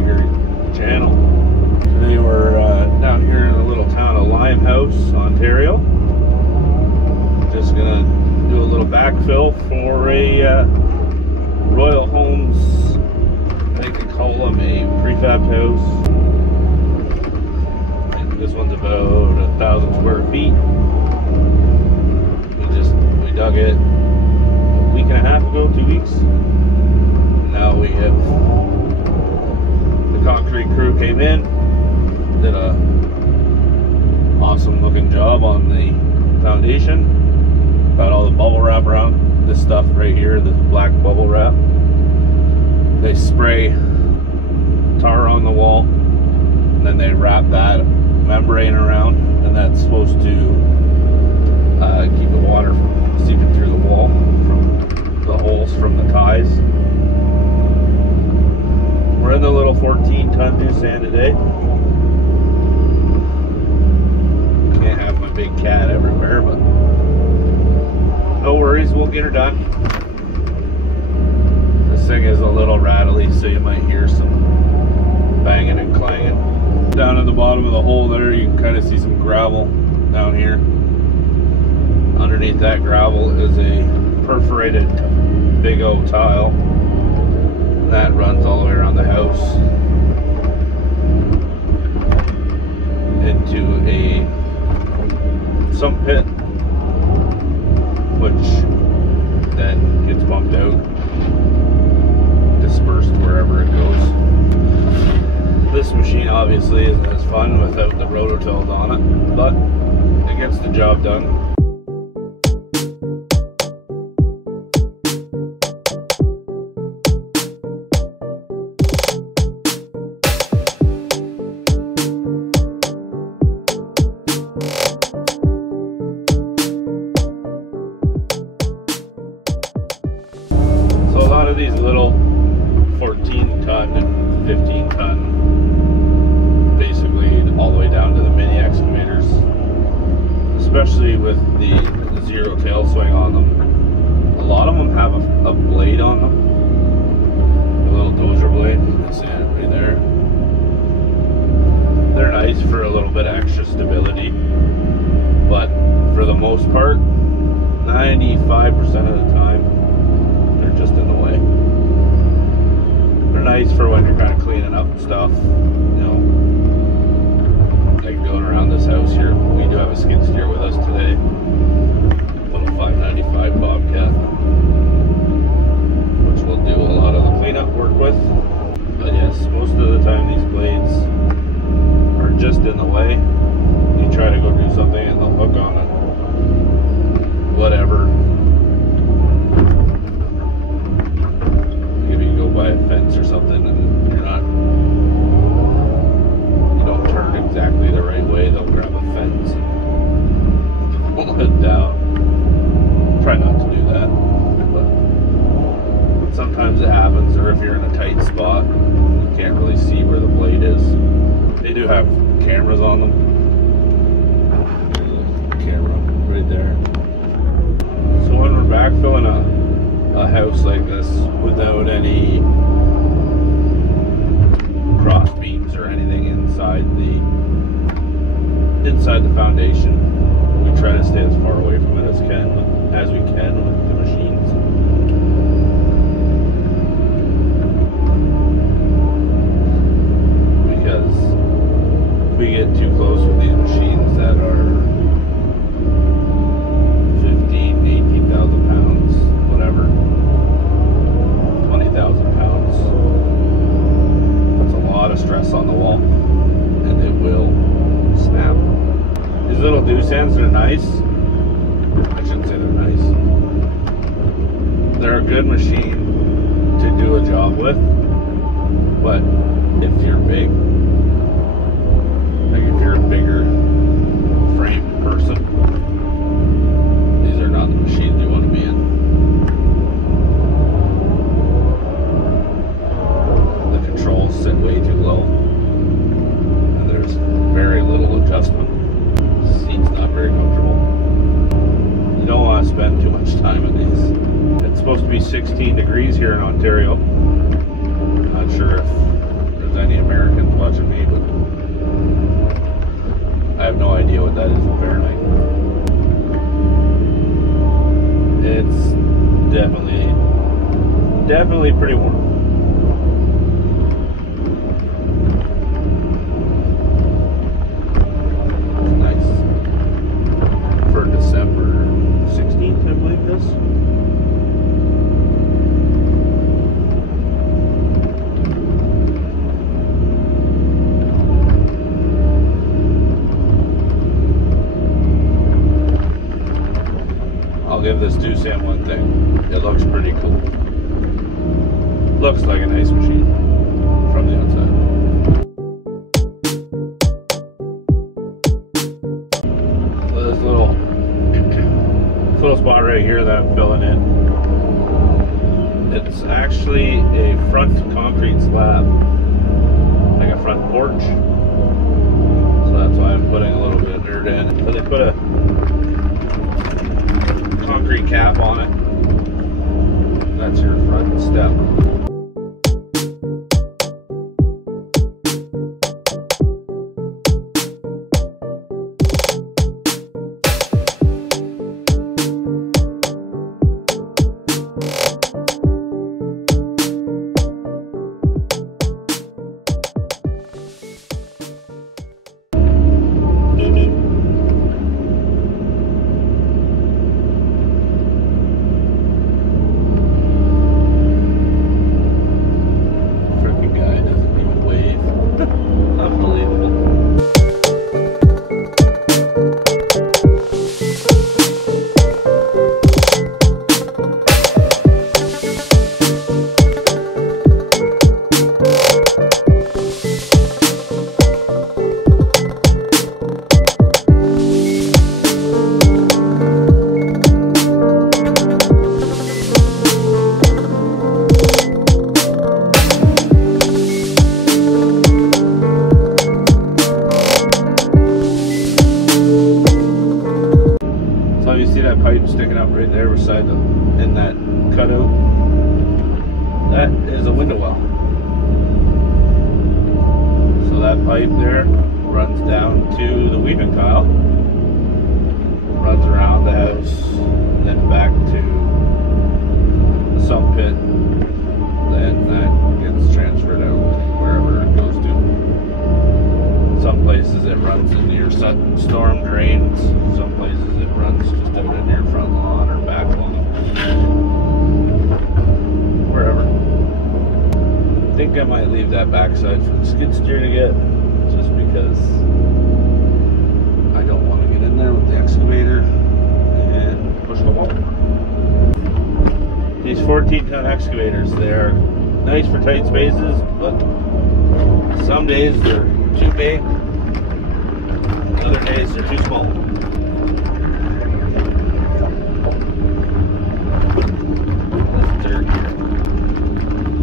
bigger channel. Today we're down here in the little town of Limehouse, Ontario. Just gonna do a little backfill for a Royal Homes, I think they call them a prefab house. I think this one's about 1,000 square feet. We dug it a week and a half ago, 2 weeks. Now we have, the concrete crew came in, did a awesome looking job on the foundation. Got all the bubble wrap around this stuff right here, this black bubble wrap. They spray tar on the wall, and then they wrap that membrane around, and that's supposed to keep the water from seeping through the wall from the holes from the ties. We're in the little 14-ton Doosan today. Can't have my big cat everywhere, but no worries, we'll get her done. This thing is a little rattly, so you might hear some banging and clanging. Down at the bottom of the hole there, you can kind of see some gravel down here. Underneath that gravel is a perforated Big O tile. That runs all the way around the house into a sump pit, which then gets pumped out, dispersed wherever it goes. This machine obviously isn't as fun without the rototills on it, but it gets the job done. These little 14-ton and 15-ton, basically all the way down to the mini excavators, especially with the zero tail swing on them. A lot of them have a blade on them, a little dozer blade. You can see it right there. They're nice for a little bit of extra stability, but for the most part, 95% of the time, they're just in the way. They're nice for when you're kind of cleaning up stuff, you know, like going around this house here. We do have a skid steer with us today, little 595 Bobcat, which we'll do a lot of the cleanup work with. But yes, most of the time these blades are just in the way. You try to go do something and they'll hook on it, whatever. By a fence or something, and you don't turn exactly the right way, they'll grab a fence and pull it down. Try not to do that, but sometimes it happens, or if you're in a tight spot, you can't really see where the blade is. They do have cameras on them. There's a camera right there. So when we're backfilling a house like this without any cross beams or anything inside the foundation, we try to stay as far away from it as we can with the machines. Because if we get too close with these machines that are 15, 18,000 pounds, whatever, 20,000 pounds, that's a lot of stress on the wall, and it will snap. These little Doosans are nice. I shouldn't say they're nice. They're a good machine to do a job with, but if you're big, like if you're a bigger frame person, these are not the machines you want to be in. Sit way too low, and there's very little adjustment. The seat's not very comfortable. You don't want to spend too much time in these. It's supposed to be 16 degrees here in Ontario. Not sure if there's any saying one thing. It looks pretty cool. Looks like a nice machine from the outside. So this little spot right here that I'm filling in, it's actually a front concrete slab, like a front porch. So that's why I'm putting a little bit of dirt in. So they put a concrete cap on it. That's your front step. Sticking up right there beside the in that cutout. That is a window well. So that pipe there runs down to the weaving tile, runs around the house, and then back to the sump pit. Then that gets transferred out wherever it goes to. Some places it runs into your storm drains. Some places it runs just out in your front lawn or back lawn. Wherever. I think I might leave that backside for the skid steer to get, just because I don't want to get in there with the excavator and push the wall. These 14-ton excavators, they are nice for tight spaces, but some days they're too big, other days they're too small.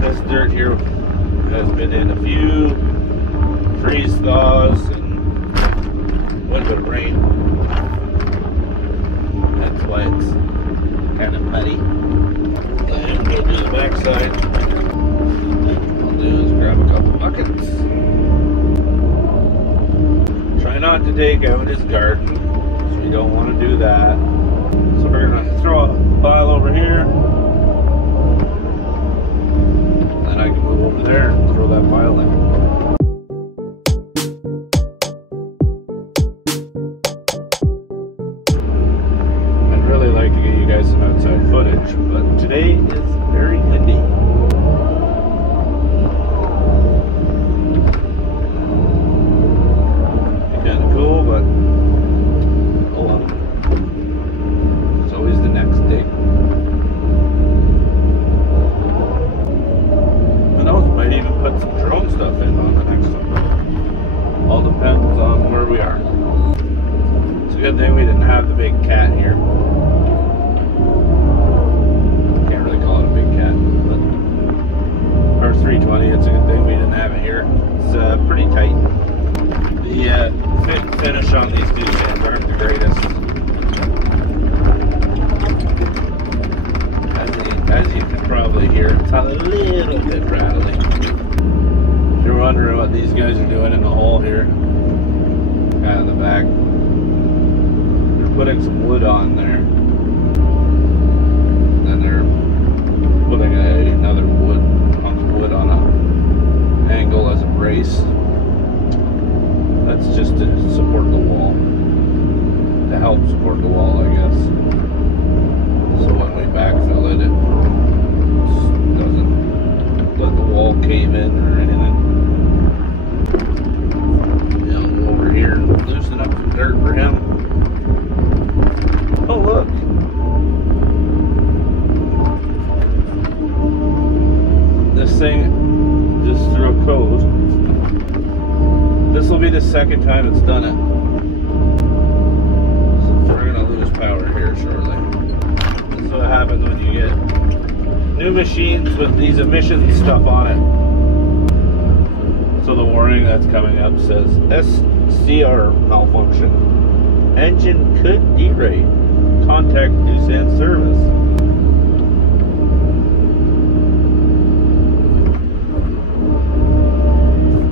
This dirt here has been in a few freeze thaws and a little bit of rain. That's why it's kind of muddy. And we'll do the backside. What I'll do is grab a couple buckets. Try not to take out his garden, because we don't want to do that. So we're going to throw a pile over here. Then I can move over there and throw that pile in. I'd really like to get you guys some outside footage, but today is very windy. But oh well. It's always the next day. Who knows, might even put some drone stuff in on the next one. All depends on where we are. It's a good thing we didn't have the big cat here. Can't really call it a big cat, but our 320, it's a good thing we didn't have it here. It's pretty tight. The fit and finish on these Doosan aren't the greatest. As you can probably hear, it's a little bit rattly. If you're wondering what these guys are doing in the hole here, out of the back, they're putting some wood on there. Then they're putting another hunk of wood on an angle as a brace. That's just to support the wall, to help support the wall, I guess. So when we backfill it, it doesn't let the wall cave in or anything. Yeah, I'll go over here and loosen up some dirt for him. Oh look, the second time it's done it. So we're gonna lose power here shortly. This is what happens when you get new machines with these emission stuff on it. So the warning that's coming up says SCR malfunction. Engine could derate. Contact Doosan service.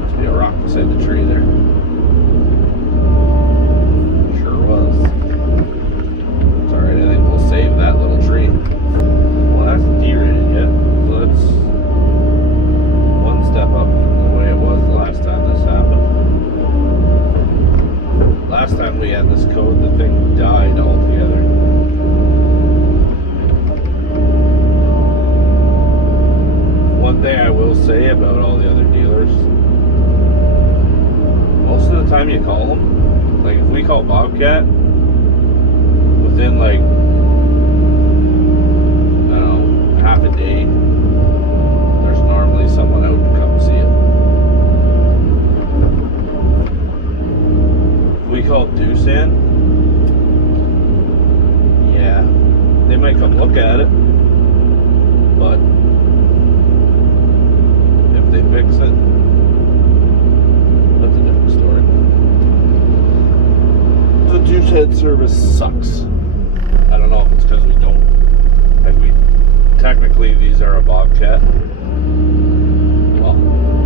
Must be a rock beside the tree there. Sure was. It's alright, I think we'll save that little tree. Well, that's derated yet, so that's one step up from the way it was the last time this happened. Last time we had this code, the thing died altogether. One thing I will say about all the other dealers, most of the time you call them, like if we call Bobcat, within like, I don't know, half a day, there's normally someone out to come see it. If we call Doosan, yeah, they might come look at it, but they fix it, that's a different story. The Doosan service sucks. I don't know if it's because we don't, like technically these are a Bobcat. Well,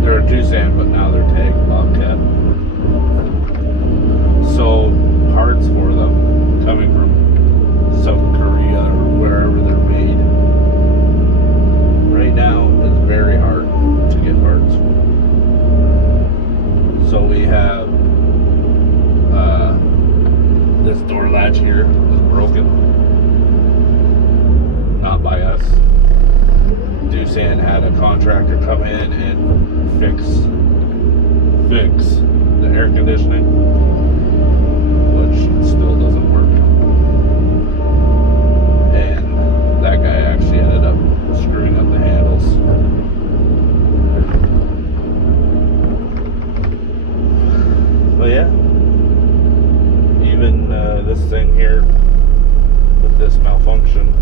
they're a Doosan, but now they're tagged Bobcat. So parts for them coming from South Korea or wherever they're made, right now it's very hard to get parts. So we have this door latch here is broken, not by us. Doosan had a contractor come in and fix the air conditioning, which still doesn't work. And that guy actually ended up screwing up the handles. But yeah, even this thing here with this malfunction,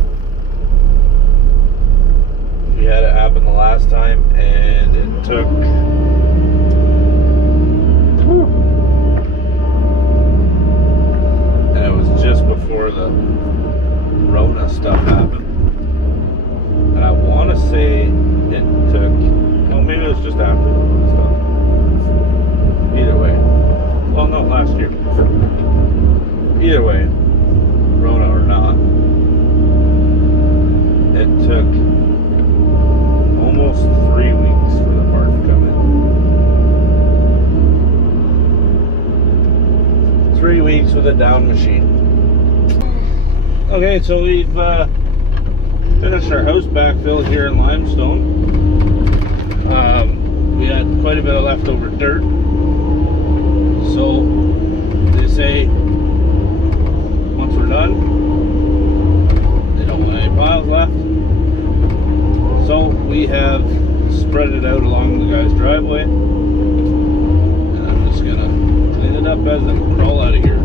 we had it happen the last time, and it took and it was just before the Rona stuff happened, and I want to say it took, well, maybe it was just after the Rona stuff. Either way, well, no, last year. Either way, Rona or not, it took almost 3 weeks for the part to come in. 3 weeks with a down machine. Okay, so we've finished our house backfill here in limestone. We had quite a bit of leftover dirt. So they say once we're done, they don't want any piles left. So we have spread it out along the guy's driveway, and I'm just gonna clean it up as I crawl out of here.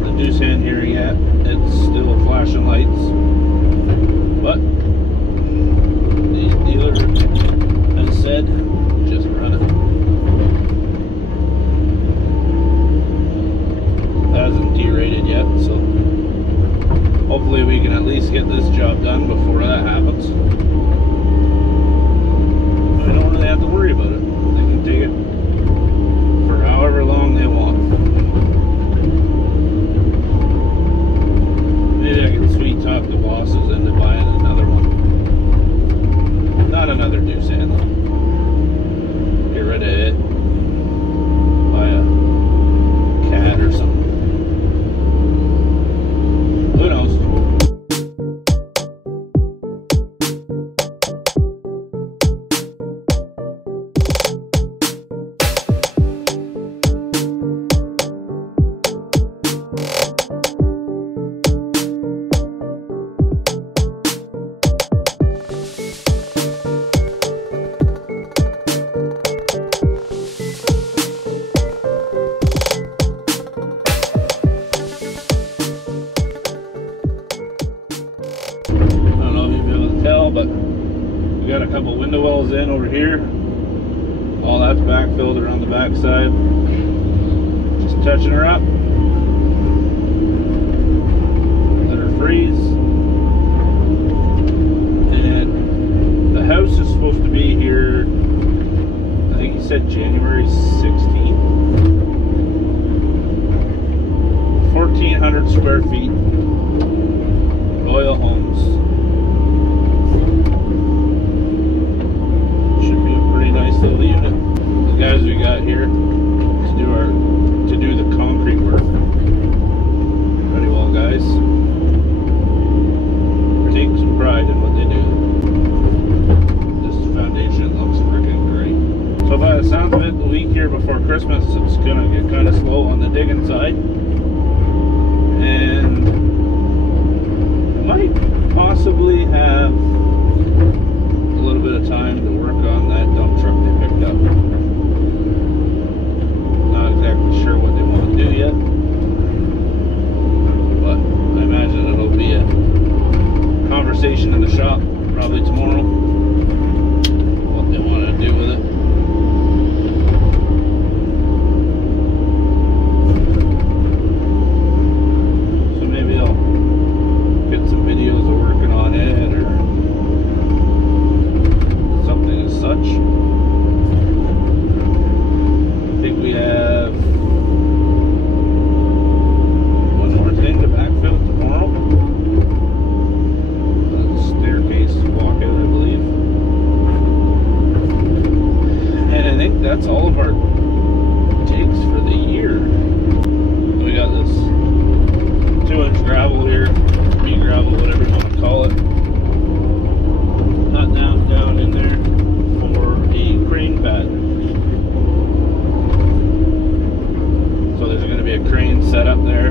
The Doosan here yet, it's still flashing lights. But the dealer has said, just run it. It hasn't derated yet, so hopefully we can at least get this job done before that happens. We don't really have to worry about it. They can take it for however long they want. Maybe I can sweet talk the bosses into buying another one. Not another Doosan though. Get rid of it. Buy a cat or something. Who knows? but we got a couple window wells in over here. All that's backfilled around the back side. Just touching her up. Let her freeze. And the house is supposed to be here, I think he said January 16th. 1,400 square feet. Royal Homes. Should be a pretty nice little unit. The guys we got here to do the concrete work. Pretty well, guys. They're taking some pride in what they do. This foundation looks freaking great. So by the sound of it, the week here before Christmas, it's gonna get kind of slow on the digging side. And might possibly have a little bit of time to work on that dump truck they picked up. Not exactly sure what they want to do yet, but I imagine it'll be a conversation in the shop probably tomorrow, what they want to do with it. That's all of our takes for the year. We got this 2-inch gravel here, pea gravel, whatever you want to call it. Not down in there for a crane bed. So there's going to be a crane set up there.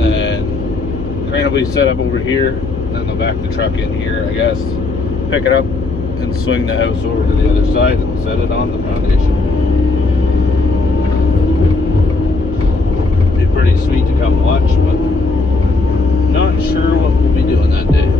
And the crane will be set up over here. Then they'll back the truck in here, I guess. Pick it up and swing the house over to the other side and set it on the foundation. Be pretty sweet to come watch, but not sure what we'll be doing that day.